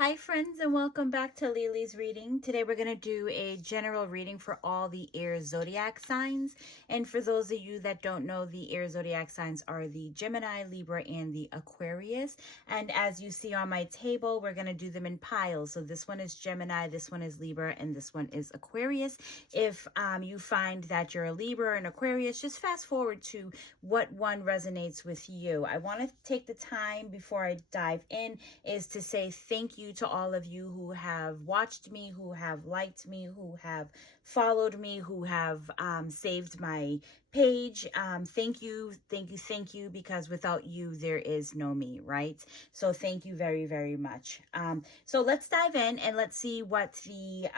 Hi friends, and welcome back to Lily's reading. Today we're going to do a general reading for all the air zodiac signs. And for those of you that don't know, the air zodiac signs are the Gemini, Libra, and the Aquarius. And as you see on my table, we're going to do them in piles. So this one is Gemini, this one is Libra, and this one is Aquarius. If you find that you're a Libra or an Aquarius, just fast forward to what one resonates with you. I want to take the time before I dive in is to say thank you to all of you who have watched me, who have liked me, who have followed me, who have saved my page. Thank you, because without you, there is no me, right? So thank you very, very much. So let's dive in and let's see what the,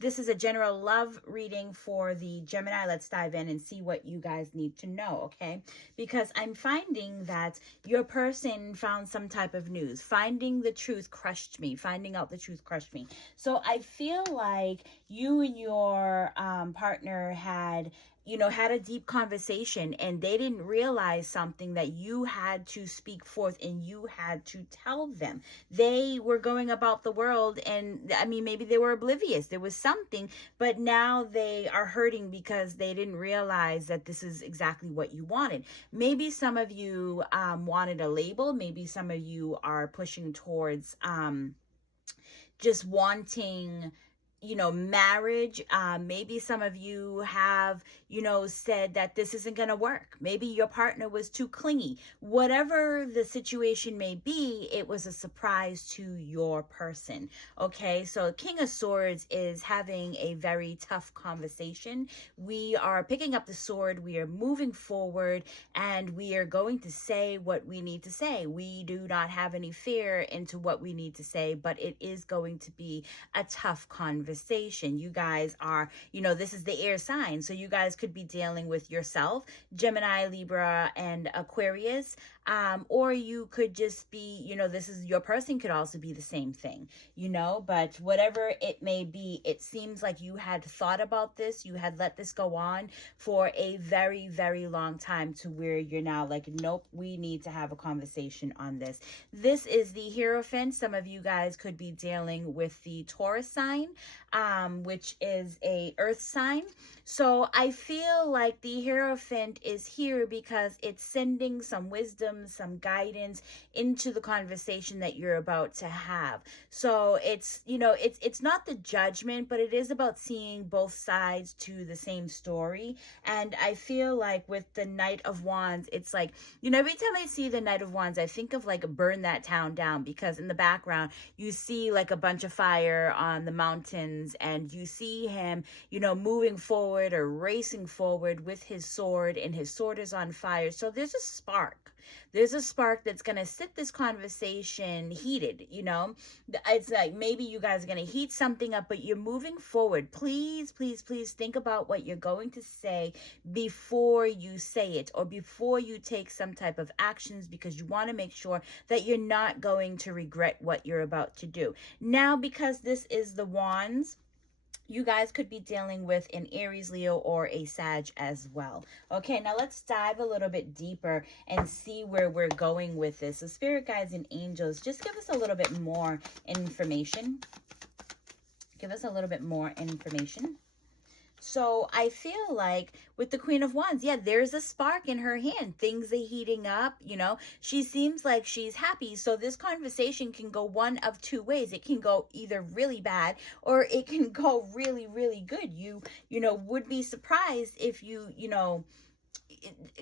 this is a general love reading for the Gemini. Let's dive in and see what you guys need to know, okay? Because I'm finding that your person found some type of news. Finding the truth crushed me. Finding out the truth crushed me. So I feel like you and your partner had a deep conversation and they didn't realize something that you had to speak forth and you had to tell them. They were going about the world and I mean, maybe they were oblivious. There was something, but now they are hurting because they didn't realize that this is exactly what you wanted. Maybe some of you wanted a label. Maybe some of you are pushing towards just wanting marriage. Maybe some of you have, said that this isn't going to work. Maybe your partner was too clingy. Whatever the situation may be, it was a surprise to your person. Okay, so King of Swords is having a very tough conversation. We are picking up the sword. We are moving forward and we are going to say what we need to say. We do not have any fear into what we need to say, but it is going to be a tough conversation. You guys are, this is the air sign. So you guys could be dealing with yourself, Gemini, Libra, and Aquarius. Or you could just be, this is your person could also be the same thing, but whatever it may be, it seems like you had thought about this. You had let this go on for a very, very long time to where you're now like, nope, we need to have a conversation on this. This is the Hierophant. Some of you guys could be dealing with the Taurus sign, which is a earth sign. So I feel like the Hierophant is here because it's sending some wisdom, some guidance into the conversation that you're about to have. So it's, it's not the judgment, but it is about seeing both sides to the same story. And I feel like with the Knight of Wands, it's like, every time I see the Knight of Wands, I think of like burn that town down, because in the background, you see like a bunch of fire on the mountains and you see him, moving forward or racing forward with his sword, and his sword is on fire. So there's a spark. There's a spark that's going to set this conversation heated, It's like maybe you guys are going to heat something up, but you're moving forward. Please, please, please think about what you're going to say before you say it or before you take some type of actions, because you want to make sure that you're not going to regret what you're about to do. Now, because this is the Wands, you guys could be dealing with an Aries, Leo, or a Sag as well. Okay, now let's dive a little bit deeper and see where we're going with this. So spirit guides and angels, just give us a little bit more information. Give us a little bit more information. So I feel like with the Queen of Wands, yeah, there's a spark in her hand. Things are heating up, She seems like she's happy. So this conversation can go one of two ways. It can go either really bad or it can go really, really good. You would be surprised if you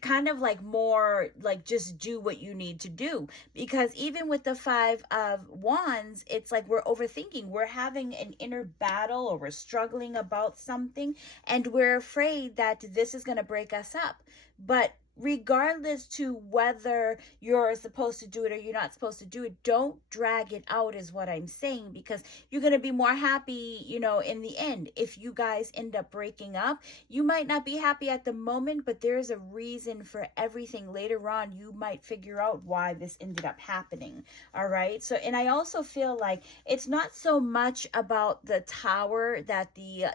kind of like more like just do what you need to do, because even with the Five of Wands, it's like we're overthinking, we're having an inner battle, or we're struggling about something and we're afraid that this is going to break us up. But regardless to whether you're supposed to do it or you're not supposed to do it, don't drag it out is what I'm saying, because you're going to be more happy, in the end. If you guys end up breaking up, you might not be happy at the moment, but there's a reason for everything. Later on, you might figure out why this ended up happening. All right. So, and I also feel like it's not so much about the tower that the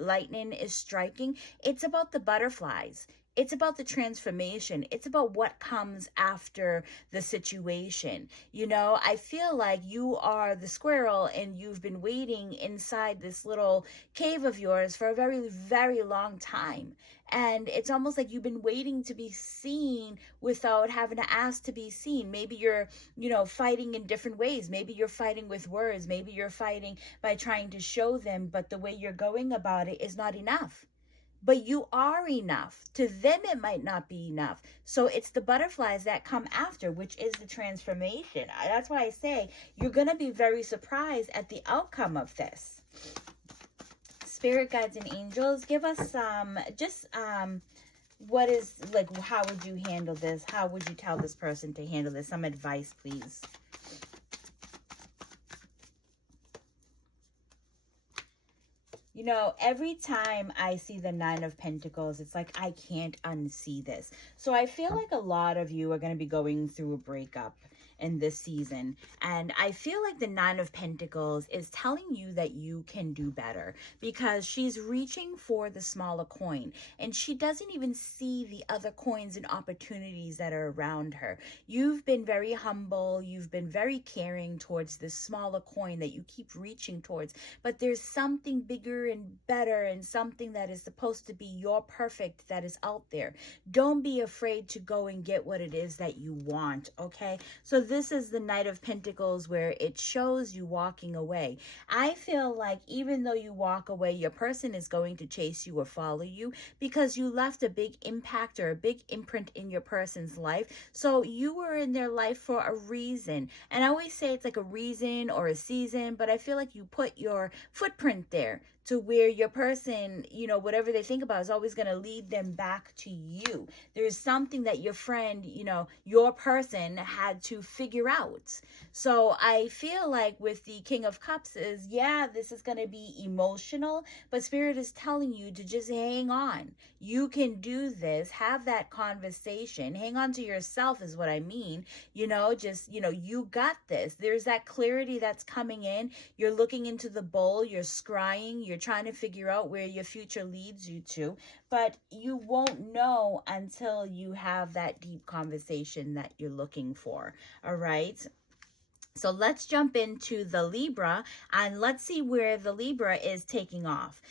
lightning is striking. It's about the butterflies. it's about the transformation. It's about what comes after the situation. You know, I feel like you are the squirrel and you've been waiting inside this little cave of yours for a very, very long time. And it's almost like you've been waiting to be seen without having to ask to be seen. Maybe you're, fighting in different ways. Maybe you're fighting with words. Maybe you're fighting by trying to show them, but the way you're going about it is not enough. But you are enough. To them, it might not be enough. So it's the butterflies that come after, which is the transformation. That's why I say you're going to be very surprised at the outcome of this. Spirit guides and angels, give us what is, like, how would you handle this? How would you tell this person to handle this? Some advice, please. You know, every time I see the Nine of Pentacles, it's like I can't unsee this. So I feel like a lot of you are going to be going through a breakup in this season. And I feel like the Nine of Pentacles is telling you that you can do better, because she's reaching for the smaller coin and she doesn't even see the other coins and opportunities that are around her. You've been very humble. You've been very caring towards this smaller coin that you keep reaching towards, but there's something bigger and better and something that is supposed to be your perfect that is out there. Don't be afraid to go and get what it is that you want, okay? So this is the Knight of Pentacles, where it shows you walking away. I feel like even though you walk away, your person is going to chase you or follow you, because you left a big impact or a big imprint in your person's life. So you were in their life for a reason. And I always say it's like a reason or a season, but I feel like you put your footprint there, to where your person, whatever they think about is always going to lead them back to you. There's something that your friend, your person had to figure out. So I feel like with the King of Cups is, yeah, this is going to be emotional, but Spirit is telling you to just hang on. You can do this. Have that conversation. Hang on to yourself is what I mean. You got this. There's that clarity that's coming in. You're looking into the bowl. You're scrying. You're trying to figure out where your future leads you to, but you won't know until you have that deep conversation that you're looking for. All right. So let's jump into the Libra and let's see where the Libra is taking off,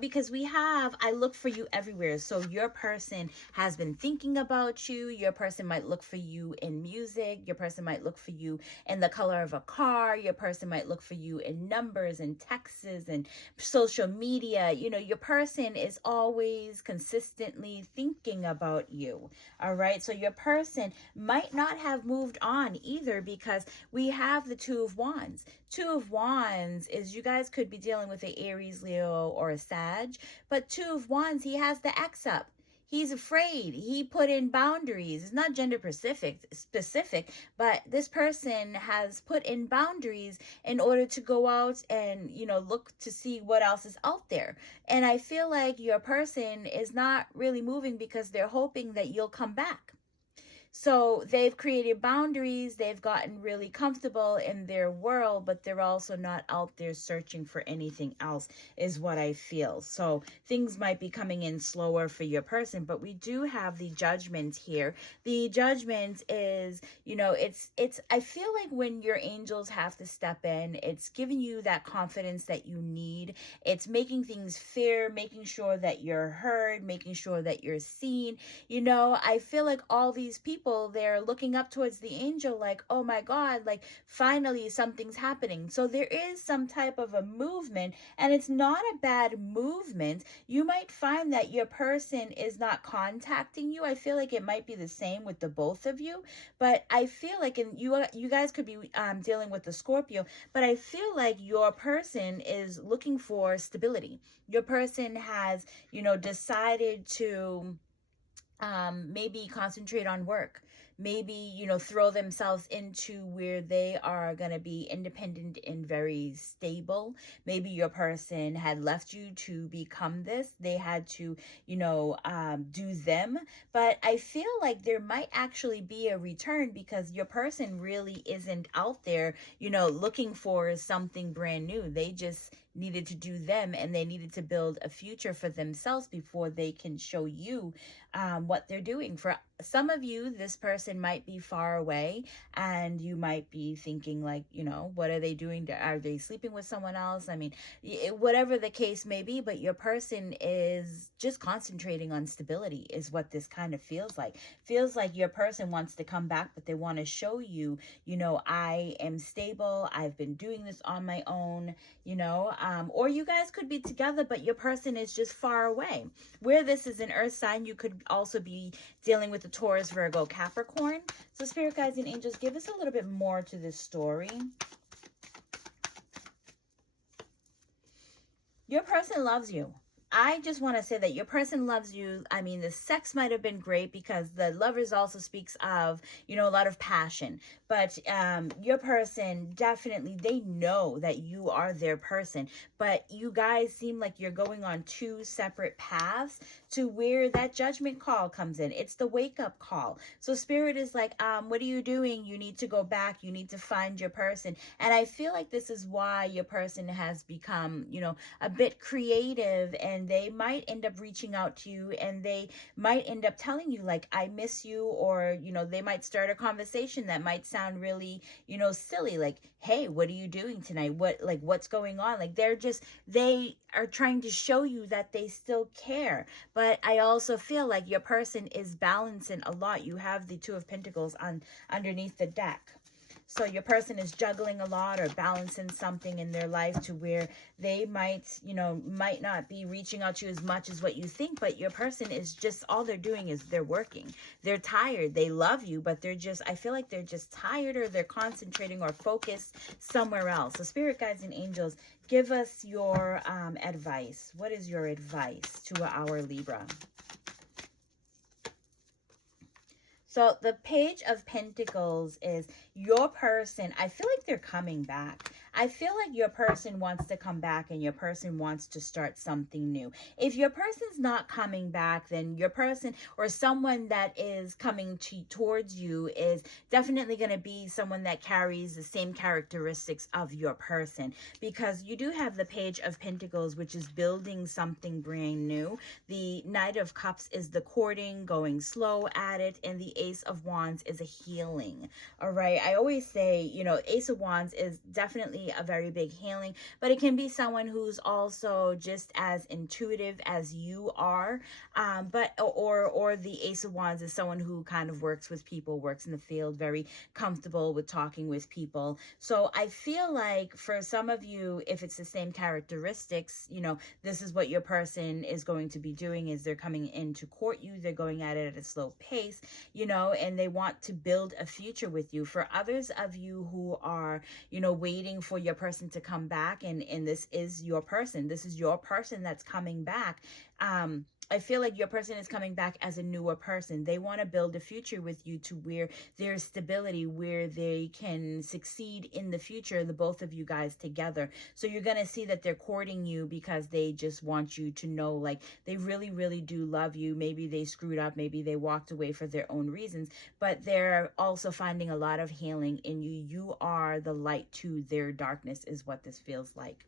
because I look for you everywhere. So your person has been thinking about you. Your person might look for you in music. Your person might look for you in the color of a car. Your person might look for you in numbers and texts and social media. Your person is always consistently thinking about you. All right. So your person might not have moved on either, because we have the Two of Wands. Two of Wands is, you guys could be dealing with an Aries, Leo, or a Sag, but Two of Wands, he has the X up. He's afraid. He put in boundaries. It's not gender specific, but this person has put in boundaries in order to go out and, look to see what else is out there. And I feel like your person is not really moving because they're hoping that you'll come back. So they've created boundaries, they've gotten really comfortable in their world, but they're also not out there searching for anything else, is what I feel. So things might be coming in slower for your person, but we do have the Judgment here. The Judgment is, I feel like when your angels have to step in, it's giving you that confidence that you need. It's making things fair, making sure that you're heard, making sure that you're seen. I feel like all these people, they're looking up towards the angel like, oh my God, like finally something's happening. So there is some type of a movement, and it's not a bad movement. You might find that your person is not contacting you. I feel like it might be the same with the both of you, but I feel like, and you guys could be dealing with the Scorpio, but I feel like your person is looking for stability. Your person has, decided to maybe concentrate on work. maybe, you know, throw themselves into where they are going to be independent and very stable. Maybe your person had left you to become this. They had to, you know, do them. But I feel like there might actually be a return, because your person really isn't out there, you know, looking for something brand new. They just needed to do them, and they needed to build a future for themselves before they can show you what they're doing. For some of you, this person might be far away, and you might be thinking like, you know, what are they doing? Are they sleeping with someone else? I mean, whatever the case may be, but your person is just concentrating on stability is what this kind of feels like. Feels like your person wants to come back, but they want to show you, you know, I am stable. I've been doing this on my own, you know, or you guys could be together, but your person is just far away. Where this is an earth sign, you could also be dealing with the Taurus, Virgo, Capricorn. So spirit guides and angels, give us a little bit more to this story. Your person loves you. I just want to say that your person loves you. I mean, the sex might have been great, because the Lovers also speaks of, you know, a lot of passion. But your person definitely, they know that you are their person. But you guys seem like you're going on two separate paths, to where that judgment call comes in. It's the wake-up call. So spirit is like, what are you doing? You need to go back. You need to find your person. And I feel like this is why your person has become, you know, a bit creative, and they might end up reaching out to you, and they might end up telling you like, I miss you, or, you know, they might start a conversation that might sound really, you know, silly, like, hey, what are you doing tonight? What's going on? Like, they are trying to show you that they still care. But I also feel like your person is balancing a lot. You have the Two of Pentacles underneath the deck. So your person is juggling a lot, or balancing something in their life, to where they might, you know, might not be reaching out to you as much as what you think, but your person is just, all they're doing is they're working. They're tired. They love you, but they're just, I feel like they're just tired, or they're concentrating or focused somewhere else. So spirit guides and angels, give us your advice. What is your advice to our Libra? So the Page of Pentacles is your person. I feel like they're coming back. I feel like your person wants to come back, and your person wants to start something new. If your person's not coming back, then your person, or someone that is coming towards you, is definitely going to be someone that carries the same characteristics of your person, because you do have the Page of Pentacles, which is building something brand new. The Knight of Cups is the courting, going slow at it, and the Ace of Wands is a healing. All right, I always say, you know, Ace of Wands is definitely a very big healing, but it can be someone who's also just as intuitive as you are, or the Ace of Wands is someone who kind of works with people, works in the field, very comfortable with talking with people. So I feel like for some of you, if it's the same characteristics, you know, this is what your person is going to be doing, is they're coming in to court you. They're going at it at a slow pace, you know, and they want to build a future with you. For others of you who are, you know, waiting for your person to come back, and this is your person. This is your person that's coming back. I feel like your person is coming back as a newer person. They want to build a future with you, to where there's stability, where they can succeed in the future, the both of you guys together. So you're going to see that they're courting you, because they just want you to know, like, they really, really do love you. Maybe they screwed up. Maybe they walked away for their own reasons, but they're also finding a lot of healing in you. You are the light to their darkness, is what this feels like.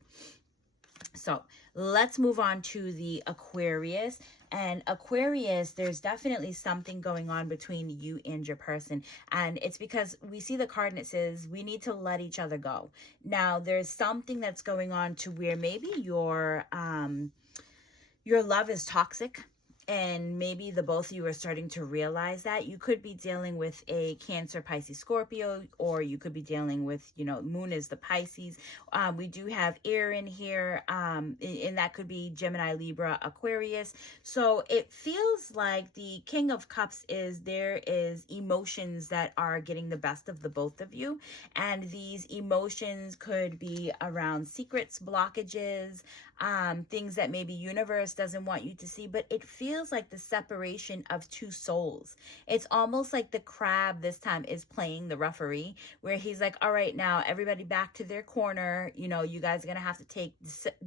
So let's move on to the Aquarius. And Aquarius, there's definitely something going on between you and your person. And it's because we see the card and it says we need to let each other go. Now, there's something that's going on to where maybe your love is toxic. And maybe the both of you are starting to realize that. You could be dealing with a Cancer, Pisces, Scorpio, or you could be dealing with, you know, Moon is the Pisces. We do have air in here, and that could be Gemini, Libra, Aquarius. So it feels like the King of Cups is, there is emotions that are getting the best of the both of you. And these emotions could be around secrets, blockages, things that maybe universe doesn't want you to see, but it feels like the separation of two souls. It's almost like the crab this time is playing the referee, where he's like, all right, now everybody back to their corner. You know, you guys are going to have to take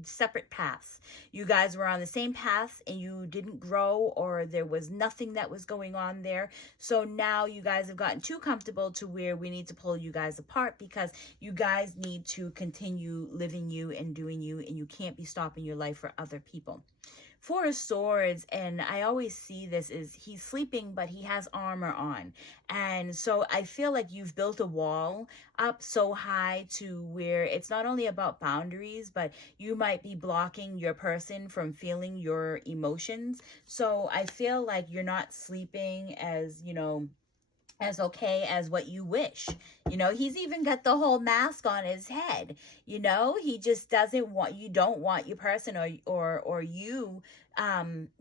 separate paths. You guys were on the same path and you didn't grow, or there was nothing that was going on there. So now you guys have gotten too comfortable to where we need to pull you guys apart, because you guys need to continue living you and doing you, and you can't be stopping your life for other people. Four of Swords, and I always see this, is he's sleeping, but he has armor on. And so I feel like you've built a wall up so high to where it's not only about boundaries, but you might be blocking your person from feeling your emotions. So I feel like you're not sleeping as, you know, as okay as what you wish. You know, he's even got the whole mask on his head. You know, he just doesn't want, you don't want your person, or you,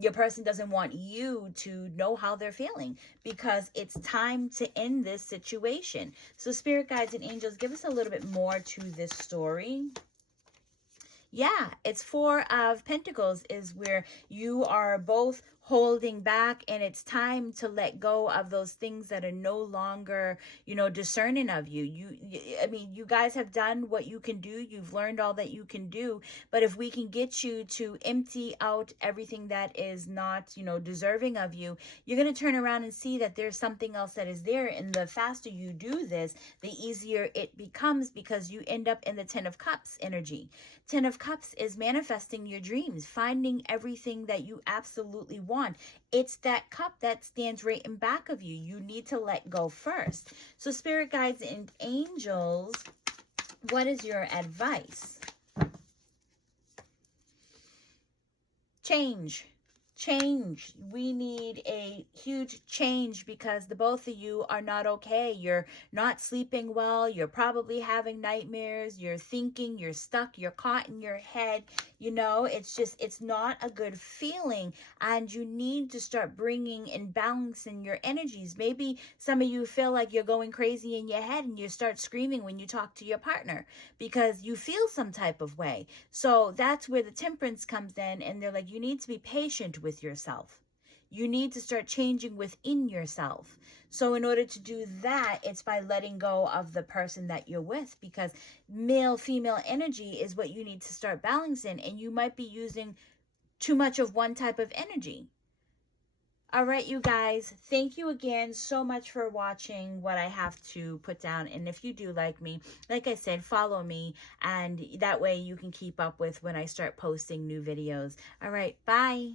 your person doesn't want you to know how they're feeling, because it's time to end this situation. So spirit guides and angels, give us a little bit more to this story. Yeah, it's Four of Pentacles is where you are both holding back, and it's time to let go of those things that are no longer, you know, discerning of you. I mean, you guys have done what you can do. You've learned all that you can do. But if we can get you to empty out everything that is not, you know, deserving of you, you're going to turn around and see that there's something else that is there. And the faster you do this, the easier it becomes, because you end up in the Ten of Cups energy. Ten of Cups is manifesting your dreams, finding everything that you absolutely want. It's that cup that stands right in back of you. You need to let go first. So spirit guides and angels, what is your advice? Change. Change. We need a huge change, because the both of you are not okay. You're not sleeping well. You're probably having nightmares. You're thinking, you're stuck, you're caught in your head. You know, it's just, it's not a good feeling, and you need to start bringing and balancing your energies. Maybe some of you feel like you're going crazy in your head, and you start screaming when you talk to your partner because you feel some type of way. So that's where the Temperance comes in, and they're like, you need to be patient with yourself. You need to start changing within yourself. So in order to do that, it's by letting go of the person that you're with, because male-female energy is what you need to start balancing, and you might be using too much of one type of energy. All right, you guys, thank you again so much for watching what I have to put down. And if you do like me, like I said, follow me, and that way you can keep up with when I start posting new videos. All right, bye.